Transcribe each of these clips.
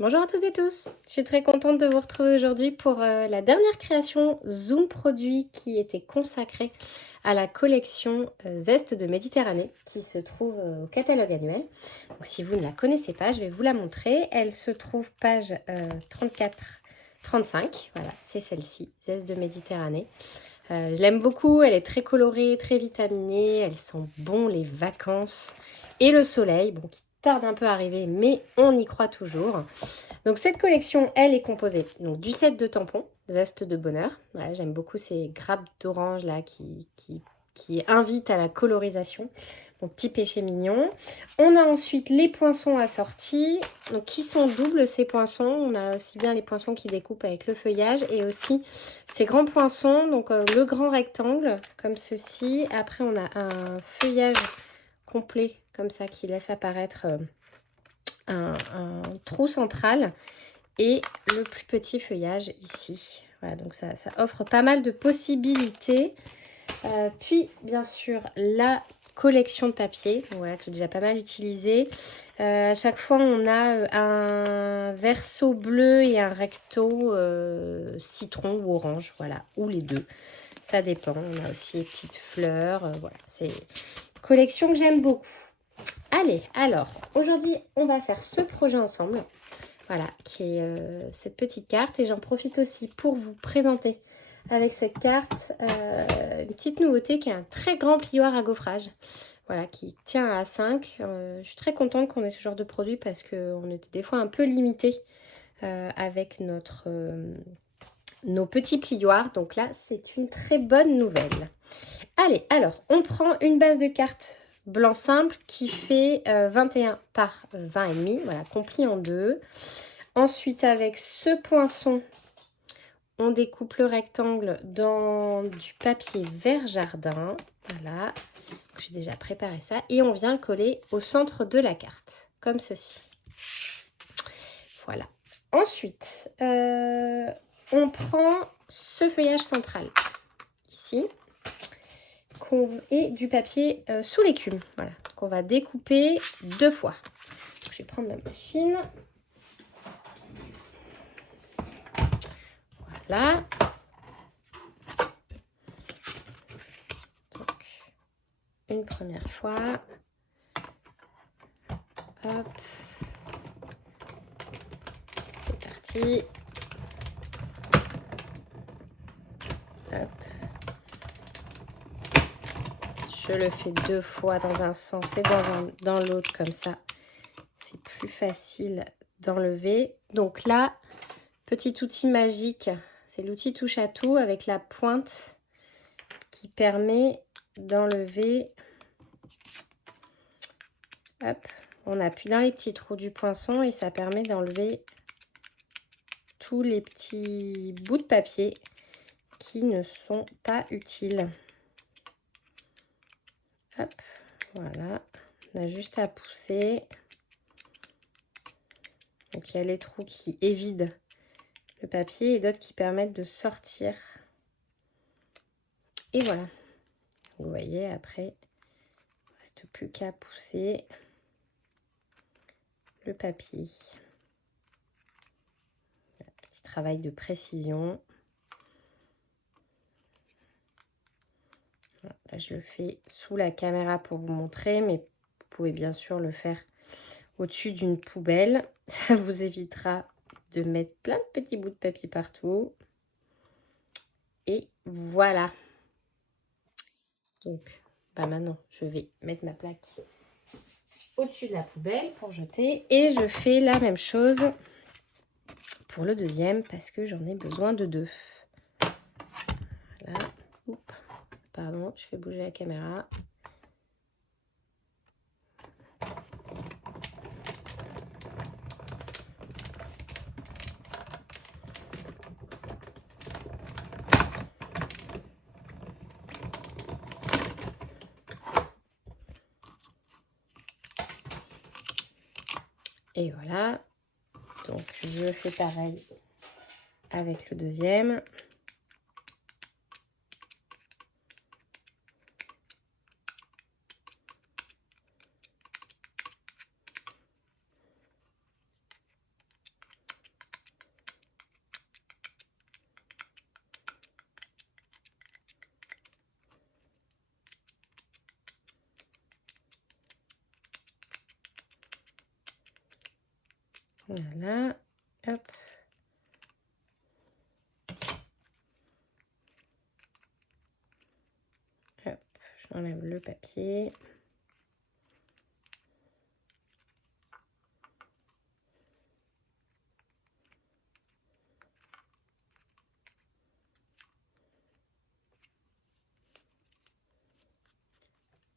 Bonjour à toutes et tous, je suis très contente de vous retrouver aujourd'hui pour la dernière création Zoom Produit qui était consacrée à la collection Zeste de Méditerranée qui se trouve au catalogue annuel. Donc, si vous ne la connaissez pas, je vais vous la montrer. Elle se trouve page 34-35, voilà, c'est celle-ci, Zeste de Méditerranée. Je l'aime beaucoup, elle est très colorée, très vitaminée, elle sent bon les vacances et le soleil, bon, qui tarde un peu à arriver, mais on y croit toujours. Donc cette collection, elle est composée donc, du set de tampons, Zeste de bonheur. Voilà, j'aime beaucoup ces grappes d'orange là qui invitent à la colorisation. Mon petit péché mignon. On a ensuite les poinçons assortis, donc qui sont doubles ces poinçons. On a aussi bien les poinçons qui découpent avec le feuillage et aussi ces grands poinçons, donc le grand rectangle comme ceci. Après on a un feuillage complet comme ça qui laisse apparaître un trou central et le plus petit feuillage ici. Voilà, donc ça offre pas mal de possibilités. Puis, bien sûr, la collection de papier, voilà, que j'ai déjà pas mal utilisé. À chaque fois, on a un verso bleu et un recto citron ou orange, voilà, ou les deux. Ça dépend. On a aussi les petites fleurs. Voilà, c'est une collection que j'aime beaucoup. Allez, alors, aujourd'hui, on va faire ce projet ensemble. Voilà, qui est cette petite carte. Et j'en profite aussi pour vous présenter avec cette carte une petite nouveauté qui est un très grand plioir à gaufrage. Voilà, qui tient à 5. Je suis très contente qu'on ait ce genre de produit parce qu'on était des fois un peu limité avec nos petits plioirs. Donc là, c'est une très bonne nouvelle. Allez, alors, on prend une base de cartes blanc simple qui fait 21 par 20,5. Voilà, compris en deux. Ensuite, avec ce poinçon, on découpe le rectangle dans du papier vert jardin. Voilà, j'ai déjà préparé ça. Et on vient le coller au centre de la carte, comme ceci. Voilà. Ensuite, on prend ce feuillage central, ici, et du papier sous l'écume. Voilà, qu'on va découper 2 fois. Je vais prendre la machine. Voilà. Donc, une première fois. Hop. C'est parti. Hop. Je le fais 2 fois dans un sens et dans l'autre comme ça. C'est plus facile d'enlever. Donc là, petit outil magique, c'est l'outil touche à tout avec la pointe qui permet d'enlever. Hop, on appuie dans les petits trous du poinçon et ça permet d'enlever tous les petits bouts de papier qui ne sont pas utiles. Hop, voilà, on a juste à pousser. Donc il y a les trous qui évident le papier et d'autres qui permettent de sortir. Et voilà. Vous voyez, après, il ne reste plus qu'à pousser le papier. Voilà, petit travail de précision. Voilà, là, je le fais sous la caméra pour vous montrer, mais vous pouvez bien sûr le faire au-dessus d'une poubelle. Ça vous évitera de mettre plein de petits bouts de papier partout. Et voilà. Donc, maintenant, je vais mettre ma plaque au-dessus de la poubelle pour jeter. Et je fais la même chose pour le deuxième parce que j'en ai besoin de 2. Voilà. Oups. Pardon, je fais bouger la caméra. Et voilà. Donc, je fais pareil avec le deuxième. Voilà, hop. Hop, j'enlève le papier.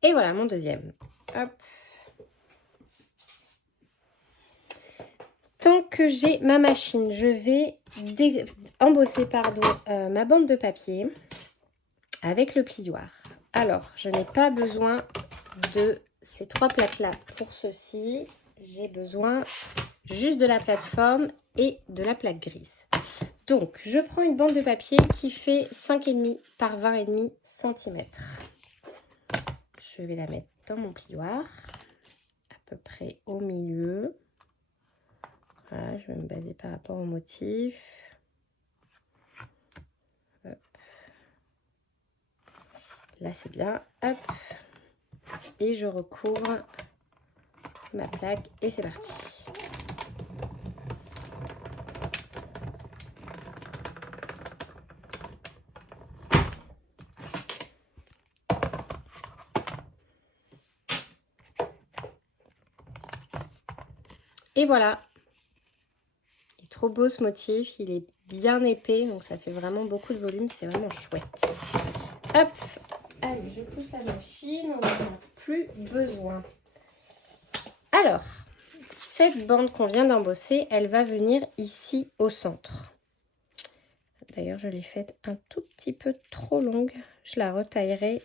Et voilà mon deuxième. Hop. Tant que j'ai ma machine, je vais embosser ma bande de papier avec le plioir. Alors, je n'ai pas besoin de ces 3 plaques-là pour ceci. J'ai besoin juste de la plateforme et de la plaque grise. Donc, je prends une bande de papier qui fait 5,5 par 20,5 cm. Je vais la mettre dans mon plioir, à peu près au milieu. Voilà, je vais me baser par rapport au motif. Hop. Là, c'est bien. Hop. Et je recouvre ma plaque et c'est parti. Et voilà. Il est trop beau ce motif, il est bien épais, donc ça fait vraiment beaucoup de volume, c'est vraiment chouette. Hop, allez, je pousse la machine, on n'en a plus besoin. Alors, cette bande qu'on vient d'embosser, elle va venir ici au centre. D'ailleurs, je l'ai faite un tout petit peu trop longue, je la retaillerai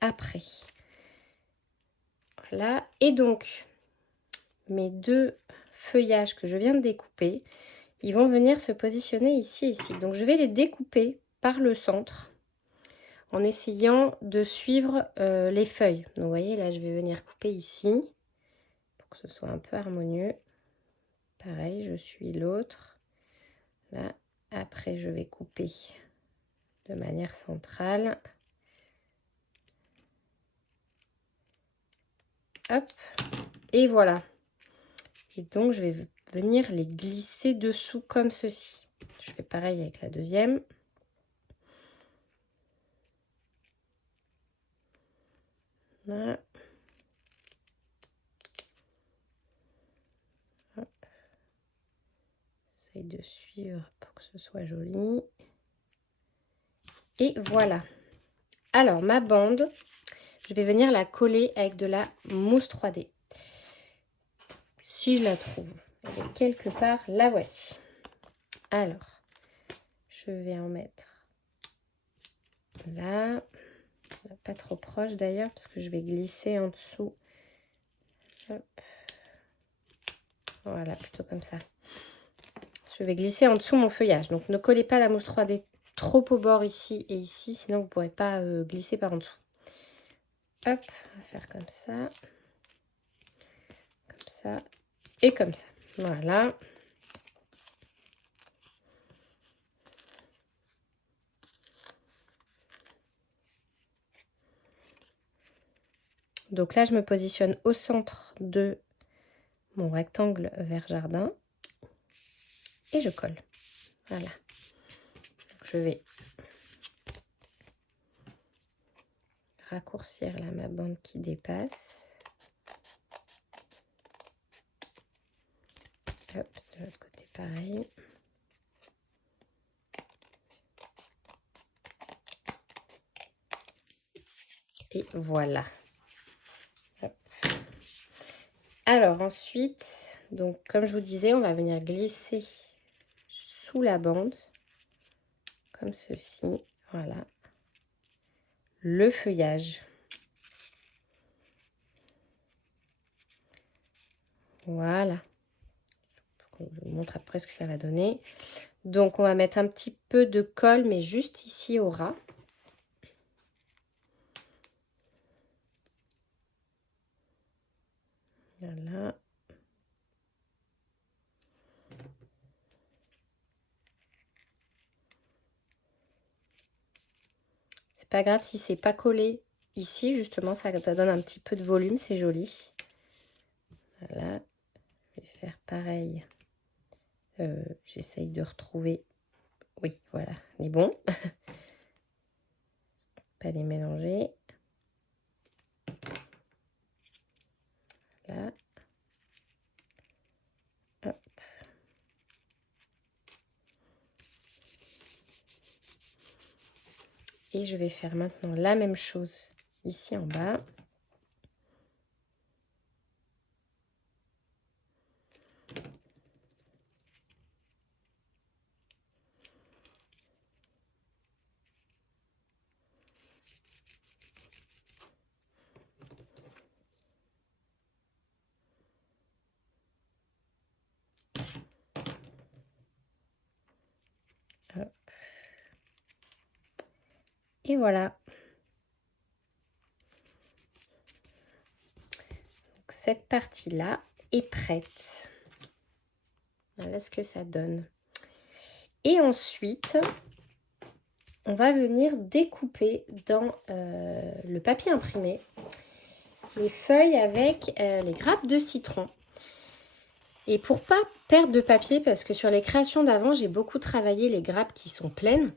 après. Voilà, et donc, mes 2 feuillages que je viens de découper, ils vont venir se positionner ici et ici. Donc, je vais les découper par le centre en essayant de suivre les feuilles. Donc, vous voyez, là, je vais venir couper ici pour que ce soit un peu harmonieux. Pareil, je suis l'autre. Là, après, je vais couper de manière centrale. Hop, et voilà. Et donc, je vais venir les glisser dessous comme ceci. Je fais pareil avec la deuxième. Voilà. Hop. J'essaye de suivre pour que ce soit joli. Et voilà. Alors, ma bande, je vais venir la coller avec de la mousse 3D. Si je la trouve. Elle est quelque part, la voici. Alors, je vais en mettre là. Pas trop proche d'ailleurs, parce que je vais glisser en dessous. Hop. Voilà, plutôt comme ça. Je vais glisser en dessous mon feuillage. Donc, ne collez pas la mousse 3D trop au bord ici et ici, sinon vous ne pourrez pas glisser par en dessous. Hop, on va faire comme ça et comme ça. Voilà. Donc là, je me positionne au centre de mon rectangle vert jardin et je colle. Voilà. Donc, je vais raccourcir là ma bande qui dépasse. Hop, de l'autre côté pareil. Et voilà. Hop. Alors ensuite, donc comme je vous disais, on va venir glisser sous la bande, comme ceci. Voilà. Le feuillage. Voilà. Je vous montre après ce que ça va donner. Donc on va mettre un petit peu de colle, mais juste ici au ras. Voilà. C'est pas grave si c'est pas collé ici, justement, ça donne un petit peu de volume, c'est joli. Voilà. Je vais faire pareil J'essaye de retrouver. Oui, voilà, les bons. Pas les mélanger. Là. Hop. Et je vais faire maintenant la même chose ici en bas. Hop. Et voilà. Donc, cette partie-là est prête. Voilà ce que ça donne. Et ensuite, on va venir découper dans le papier imprimé les feuilles avec les grappes de citron. Et pour pas perdre de papier, parce que sur les créations d'avant, j'ai beaucoup travaillé les grappes qui sont pleines.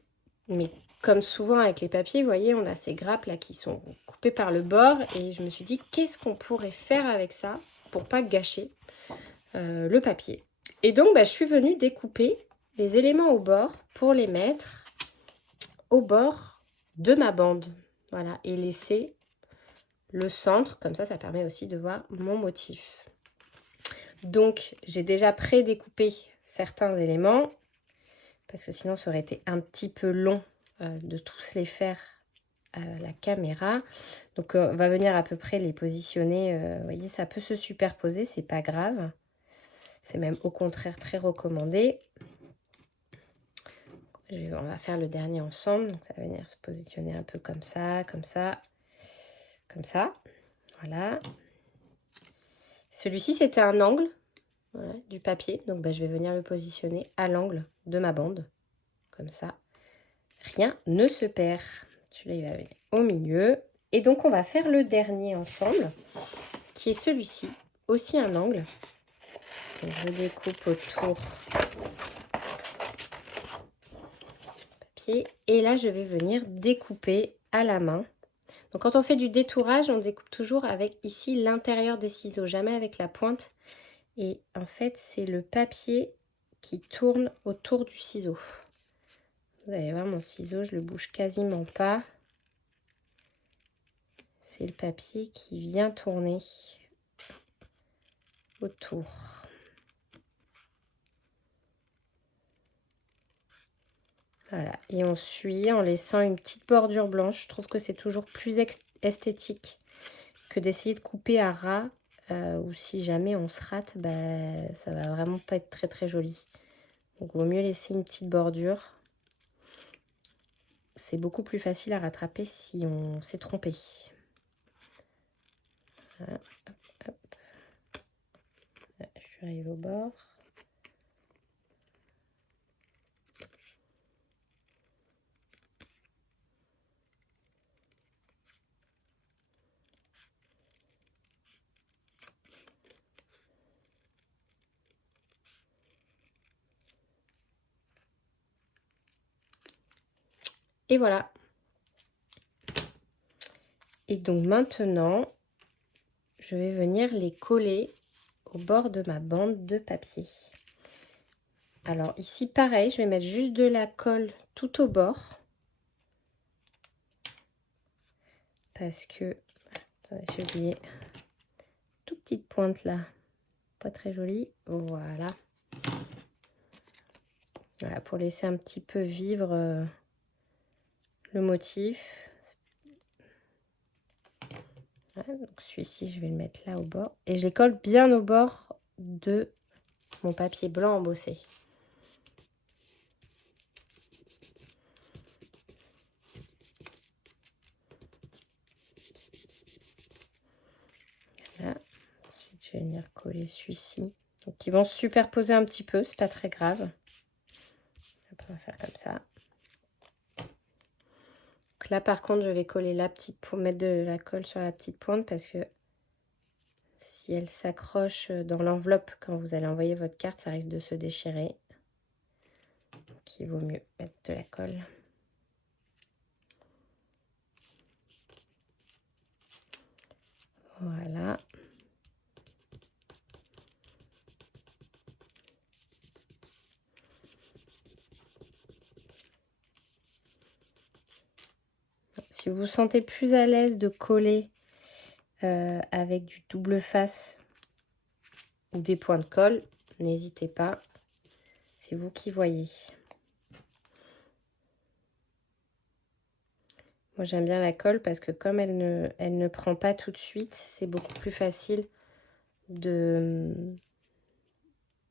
Mais comme souvent avec les papiers, vous voyez, on a ces grappes là qui sont coupées par le bord. Et je me suis dit, qu'est-ce qu'on pourrait faire avec ça pour pas gâcher le papier. Et donc, je suis venue découper les éléments au bord pour les mettre au bord de ma bande. Voilà, et laisser le centre, comme ça permet aussi de voir mon motif. Donc, j'ai déjà pré-découpé certains éléments, parce que sinon, ça aurait été un petit peu long de tous les faire à la caméra. Donc, on va venir à peu près les positionner. Vous voyez, ça peut se superposer, c'est pas grave. C'est même au contraire très recommandé. On va faire le dernier ensemble. Donc, ça va venir se positionner un peu comme ça, comme ça, comme ça. Voilà. Celui-ci, c'était un angle, voilà, du papier. Donc, je vais venir le positionner à l'angle de ma bande. Comme ça. Rien ne se perd. Celui-là, il va venir au milieu. Et donc, on va faire le dernier ensemble, qui est celui-ci. Aussi un angle. Donc, je découpe autour du papier. Et là, je vais venir découper à la main. Donc quand on fait du détourage, on découpe toujours avec ici l'intérieur des ciseaux, jamais avec la pointe. Et en fait, c'est le papier qui tourne autour du ciseau. Vous allez voir mon ciseau, je le bouge quasiment pas. C'est le papier qui vient tourner autour. Voilà, et on suit en laissant une petite bordure blanche. Je trouve que c'est toujours plus esthétique que d'essayer de couper à ras. Ou si jamais on se rate, ça va vraiment pas être très très joli. Donc, il vaut mieux laisser une petite bordure. C'est beaucoup plus facile à rattraper si on s'est trompé. Voilà, hop, hop. Je suis arrivée au bord. Et voilà. Et donc maintenant, je vais venir les coller au bord de ma bande de papier. Alors ici, pareil, je vais mettre juste de la colle tout au bord. Parce que, attendez, j'ai oublié, toute petite pointe là, pas très jolie. Voilà. Voilà, pour laisser un petit peu vivre le motif. Voilà, donc celui-ci, je vais le mettre là au bord. Et je les colle bien au bord de mon papier blanc embossé. Voilà. Ensuite, je vais venir coller celui-ci. Donc, ils vont se superposer un petit peu, c'est pas très grave. On va faire comme ça. Donc là, par contre, je vais coller la petite pour mettre de la colle sur la petite pointe parce que si elle s'accroche dans l'enveloppe quand vous allez envoyer votre carte, ça risque de se déchirer. qu'il vaut mieux mettre de la colle. Voilà. Si vous vous sentez plus à l'aise de coller avec du double face ou des points de colle, n'hésitez pas. C'est vous qui voyez. Moi, j'aime bien la colle parce que comme elle ne prend pas tout de suite, c'est beaucoup plus facile de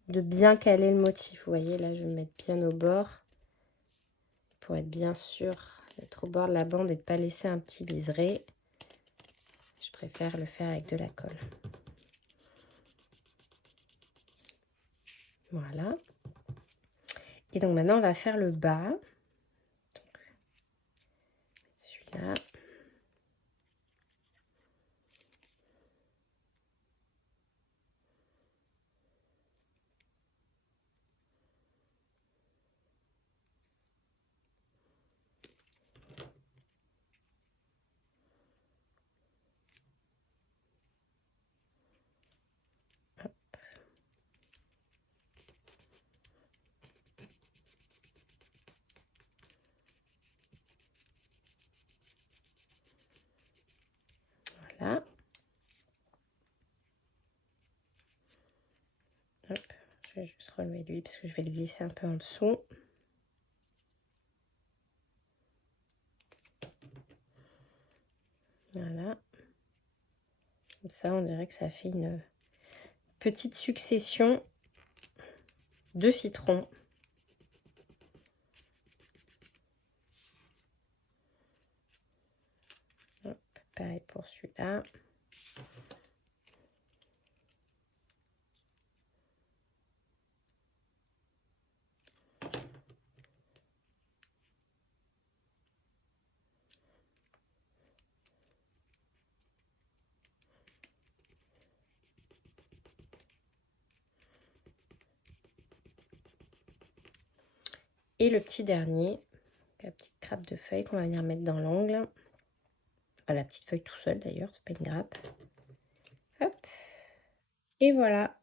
bien caler le motif. Vous voyez, là, je vais me mettre bien au bord pour être bien sûr d'être au bord de la bande et de ne pas laisser un petit liseré. Je préfère le faire avec de la colle. Voilà. Et donc maintenant, on va faire le bas. Celui-là. Voilà. Hop. Je vais juste relever lui parce que je vais le glisser un peu en dessous. Voilà. Comme ça, on dirait que ça fait une petite succession de citrons. Hop, pareil pour celui-là. Et le petit dernier, la petite grappe de feuille qu'on va venir mettre dans l'angle. Enfin, la petite feuille tout seul d'ailleurs, c'est pas une grappe. Hop. Et voilà.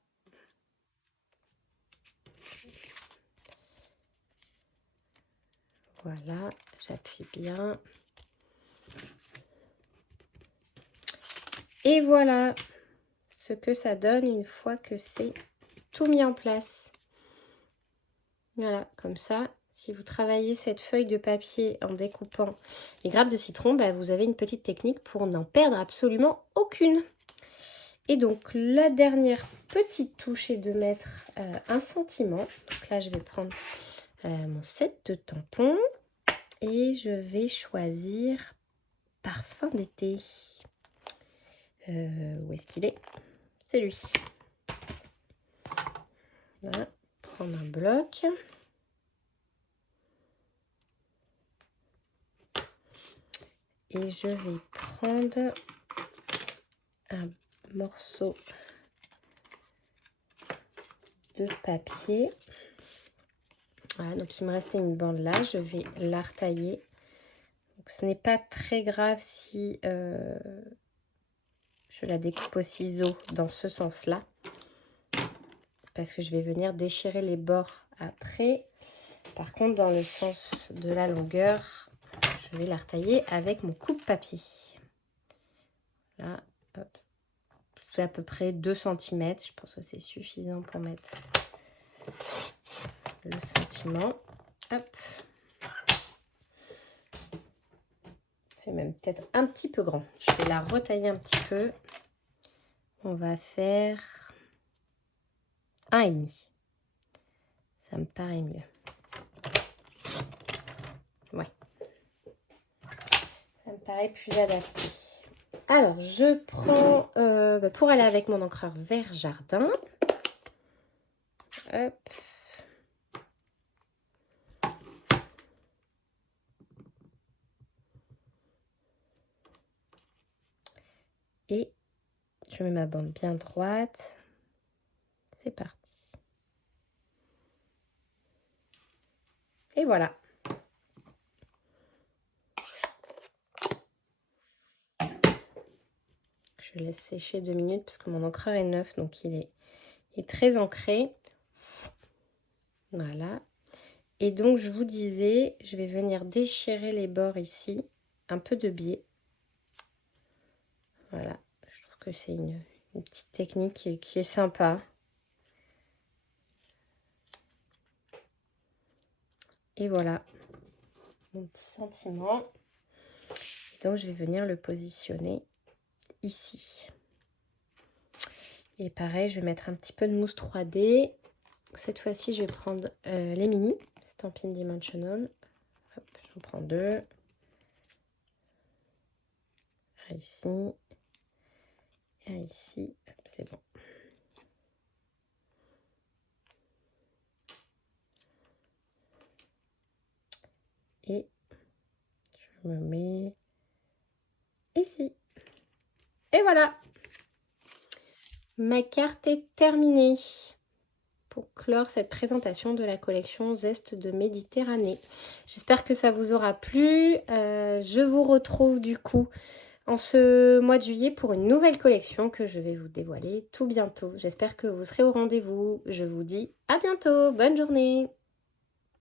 Voilà, j'appuie bien. Et voilà ce que ça donne une fois que c'est tout mis en place. Voilà, comme ça, si vous travaillez cette feuille de papier en découpant les grappes de citron, bah, vous avez une petite technique pour n'en perdre absolument aucune. Et donc, la dernière petite touche est de mettre un sentiment. Donc là, je vais prendre mon set de tampons et je vais choisir parfum d'été. Où est-ce qu'il est? C'est lui. Voilà, prendre un bloc. Et je vais prendre un morceau de papier. Voilà, donc il me restait une bande là, je vais la retailler. Donc, ce n'est pas très grave si je la découpe au ciseau dans ce sens-là, parce que je vais venir déchirer les bords après. Par contre, dans le sens de la longueur, je vais la retailler avec mon coupe-papier. Là, hop, c'est à peu près 2 cm. Je pense que c'est suffisant pour mettre le sentiment. Hop. C'est même peut-être un petit peu grand. Je vais la retailler un petit peu. On va faire 1,5. Ça me paraît mieux. Ouais. Ça me paraît plus adapté. Alors, je prends, pour aller avec mon encreur vert jardin. Hop. Et je mets ma bande bien droite. C'est parti. Et voilà. Je laisse sécher 2 minutes parce que mon encreur est neuf, donc il est très ancré. Voilà. Et donc, je vous disais, je vais venir déchirer les bords ici, un peu de biais. Voilà. Je trouve que c'est une petite technique qui est sympa. Et voilà, mon petit sentiment. Et donc, je vais venir le positionner ici. Et pareil, je vais mettre un petit peu de mousse 3D. Cette fois-ci, je vais prendre les mini Stampin' Dimensional. Hop, j'en prends 2. Ici. Et ici. C'est bon. Et je me mets ici. Et voilà. Ma carte est terminée. Pour clore cette présentation de la collection Zeste de Méditerranée. J'espère que ça vous aura plu. Je vous retrouve du coup en ce mois de juillet pour une nouvelle collection que je vais vous dévoiler tout bientôt. J'espère que vous serez au rendez-vous. Je vous dis à bientôt. Bonne journée.